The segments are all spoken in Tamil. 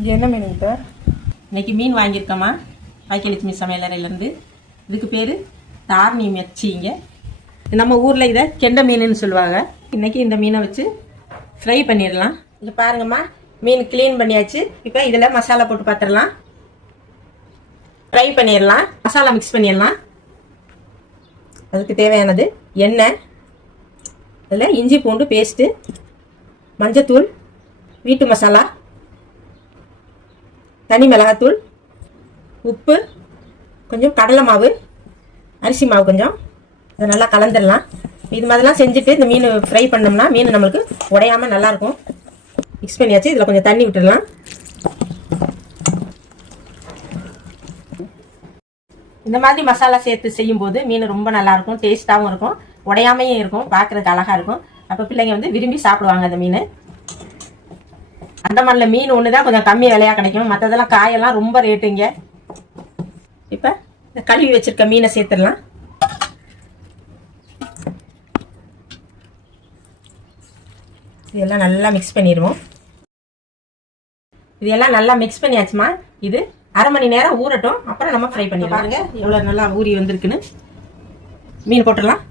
இது என்ன மீனுங்க? இன்னைக்கு மீன் வாங்கியிருக்கோமா பாக்கியலட்சுமி சமையலறையிலேருந்து. இதுக்கு பேர் தார்னி மெச்சிங்க. நம்ம ஊரில் இதை கெண்டை மீனுன்னு சொல்லுவாங்க. இன்றைக்கி இந்த மீனை வச்சு ஃப்ரை பண்ணிடலாம். இங்கே பாருங்கம்மா, மீன் க்ளீன் பண்ணியாச்சு. இப்போ இதில் மசாலா போட்டு பார்த்துடலாம். ஃப்ரை பண்ணிடலாம். மசாலா மிக்ஸ் பண்ணிடலாம். அதுக்கு தேவையானது எண்ணெய், அதில் இஞ்சி பூண்டு பேஸ்ட்டு, மஞ்சத்தூள், வீட்டு மசாலா, தனி மிளகாத்தூள், உப்பு, கொஞ்சம் கடலை மாவு, அரிசி மாவு கொஞ்சம். அதை நல்லா கலந்துடலாம். இது மாதிரிலாம் செஞ்சுட்டு இந்த மீன் ஃப்ரை பண்ணோம்னா மீன் நம்மளுக்கு உடையாமல் நல்லாயிருக்கும். மிக்ஸ் பண்ணியாச்சு. இதில் கொஞ்சம் தண்ணி விட்டுடலாம். இந்த மாதிரி மசாலா சேர்த்து செய்யும்போது மீன் ரொம்ப நல்லாயிருக்கும், டேஸ்ட்டாகவும் இருக்கும், உடையாமையும் இருக்கும், பார்க்குறதுக்கு அழகாக இருக்கும். அப்போ பிள்ளைங்க வந்து விரும்பி சாப்பிடுவாங்க அந்த மீன். அந்தமானில் மீன் ஒன்று தான் கொஞ்சம் கம்மி விலையாக கிடைக்கும். மற்றதெல்லாம் காயெல்லாம் ரொம்ப ரேட்டுங்க. இப்போ இந்த கழுவி வச்சுருக்க மீனை சேர்த்துடலாம். இதெல்லாம் நல்லா மிக்ஸ் பண்ணிடுவோம். இதெல்லாம் நல்லா மிக்ஸ் பண்ணியாச்சுமா. இது அரை மணி நேரம் ஊறட்டும், அப்புறம் நம்ம ஃப்ரை பண்ணி பாருங்க எவ்வளோ நல்லா ஊறி வந்திருக்குன்னு. மீன் போட்டுடலாம்.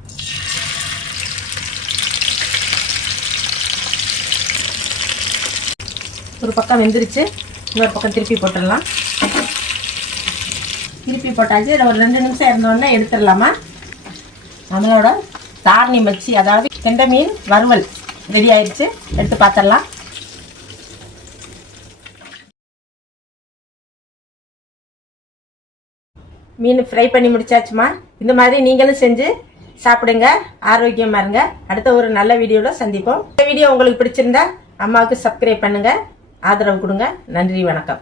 ஒரு பக்கம் வெந்துருச்சு, இன்னொரு பக்கம் திருப்பி போட்டுடலாம். திருப்பி போட்டாச்சு. இதில் ஒரு 2 நிமிஷம் இருந்தோடனே எடுத்துடலாமா. நம்மளோட தார்னி மச்சி, அதாவது கெண்டை மீன் வறுவல் ரெடி ஆயிடுச்சு. எடுத்து பார்த்துடலாம். மீன் ஃப்ரை பண்ணி முடிச்சாச்சுமா. இந்த மாதிரி நீங்களும் செஞ்சு சாப்பிடுங்க, ஆரோக்கியமாக இருங்க. அடுத்த ஒரு நல்ல வீடியோவில் சந்திப்போம். இந்த வீடியோ உங்களுக்கு பிடிச்சிருந்தா அம்மாவுக்கு சப்ஸ்கிரைப் பண்ணுங்க, ஆதரவு கொடுங்க. நன்றி, வணக்கம்.